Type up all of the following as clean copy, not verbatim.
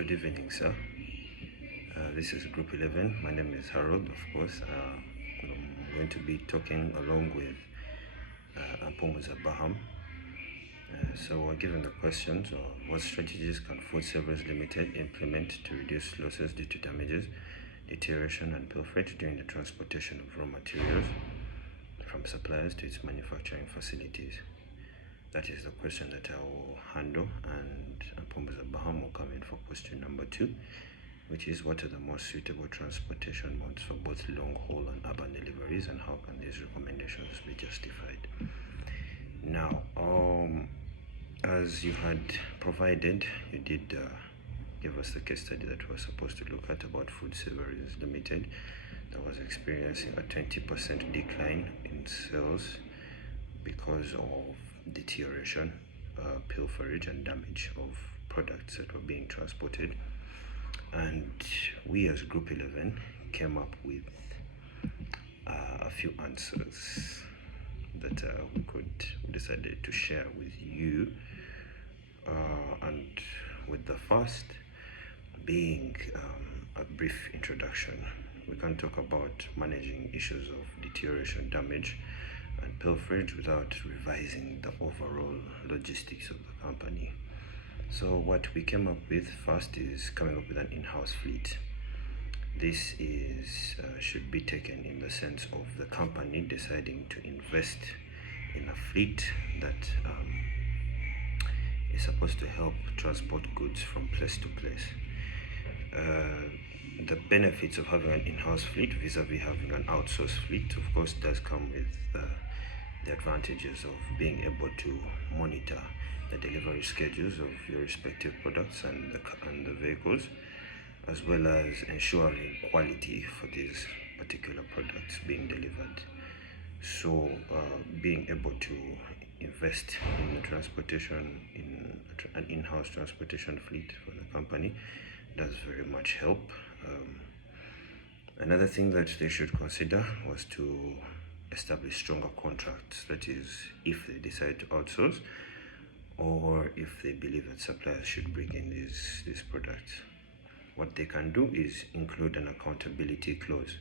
Good evening, sir. This is Group 11. My name is Harold, of course. I'm going to be talking along with AMPUMUZA BARHAM. So we're given the questions: what strategies can Food Savories Limited implement to reduce losses due to damages, deterioration, and pilferage during the transportation of raw materials from suppliers to its manufacturing facilities? That is the question that I will handle, and AMPUMUZA BARHAM will come in for question number 2, which is what are the most suitable transportation modes for both long-haul and urban deliveries, and how can these recommendations be justified? Now, as you had provided, you did give us the case study that we're supposed to look at about Food Savories Limited that was experiencing a 20% decline in sales because of deterioration, pilferage, and damage of products that were being transported. And we as Group 11 came up with a few answers that we decided to share with you, and with the first being a brief introduction. We can talk about managing issues of deterioration, damage, and pilferage without revising the overall logistics of the company. So what we came up with first is coming up with an in-house fleet. This is should be taken in the sense of the company deciding to invest in a fleet that is supposed to help transport goods from place to place. The benefits of having an in-house fleet vis-a-vis having an outsourced fleet, of course, does come with the advantages of being able to monitor the delivery schedules of your respective products and the vehicles, as well as ensuring quality for these particular products being delivered. So being able to invest in the transportation, in an in-house transportation fleet for the company, does very much help. Another thing that they should consider was to establish stronger contracts. That is, if they decide to outsource, or if they believe that suppliers should bring in these products, what they can do is include an accountability clause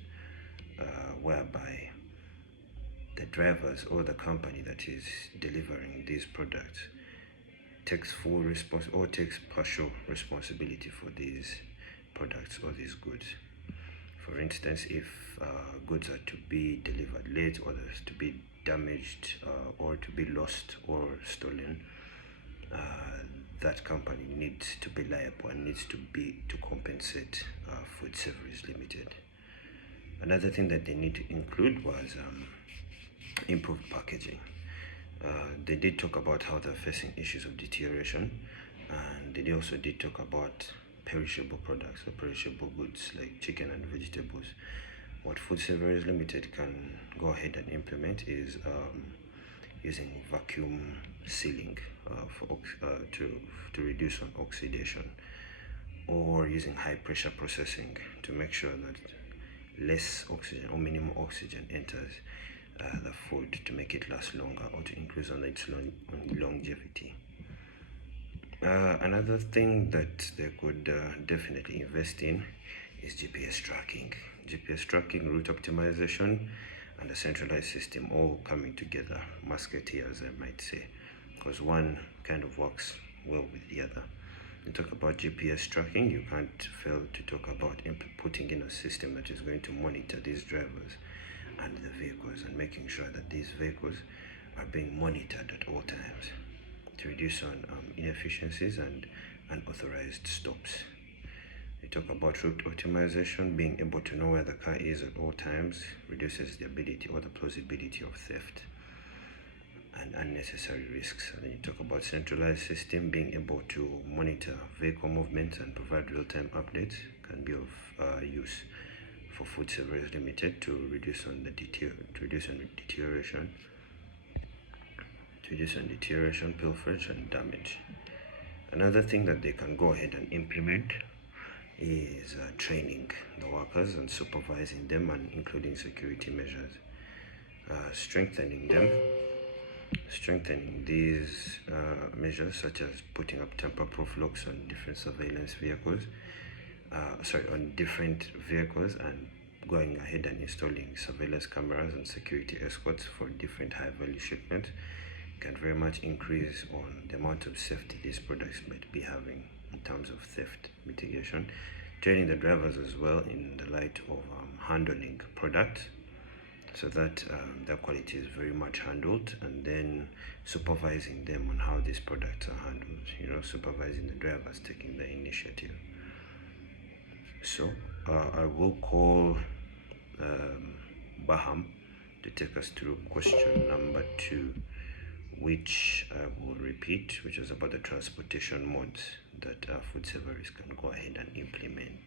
whereby the drivers or the company that is delivering these products takes full or takes partial responsibility for these products or these goods. For instance, if goods are to be delivered late, or there's to be damaged, or to be lost or stolen, that company needs to be liable and needs to compensate Food Savories Limited. Another thing that they need to include was improved packaging. They did talk about how they're facing issues of deterioration, and they also did talk about perishable products or perishable goods like chicken and vegetables. What Food Savories Limited can go ahead and implement is using vacuum sealing to reduce on oxidation, or using high pressure processing to make sure that less oxygen or minimum oxygen enters the food to make it last longer, or to increase on its longevity. Another thing that they could definitely invest in is GPS tracking. GPS tracking, route optimization, and a centralized system all coming together, musketeers, I might say, because one kind of works well with the other. You talk about GPS tracking, you can't fail to talk about putting in a system that is going to monitor these drivers and the vehicles, and making sure that these vehicles are being monitored at all times to reduce on inefficiencies and unauthorized stops. We talk about route optimization, being able to know where the car is at all times reduces the ability or the plausibility of theft and unnecessary risks. And then you talk about centralized system, being able to monitor vehicle movements and provide real-time updates can be of use for Food Savories Limited to reduce on deterioration, pilferage, and damage. Another thing that they can go ahead and implement is training the workers and supervising them, and including security measures, strengthening them strengthening these measures, such as putting up tamper-proof locks on different surveillance vehicles, on different vehicles, and going ahead and installing surveillance cameras and security escorts for different high-value shipments can very much increase on the amount of safety these products might be having in terms of theft mitigation. Training the drivers as well in the light of handling products, so that their quality is very much handled, and then supervising them on how these products are handled, supervising the drivers taking the initiative. So I will call BARHAM to take us through question number 2, which I will repeat, which is about the transportation modes that food savories can go ahead and implement.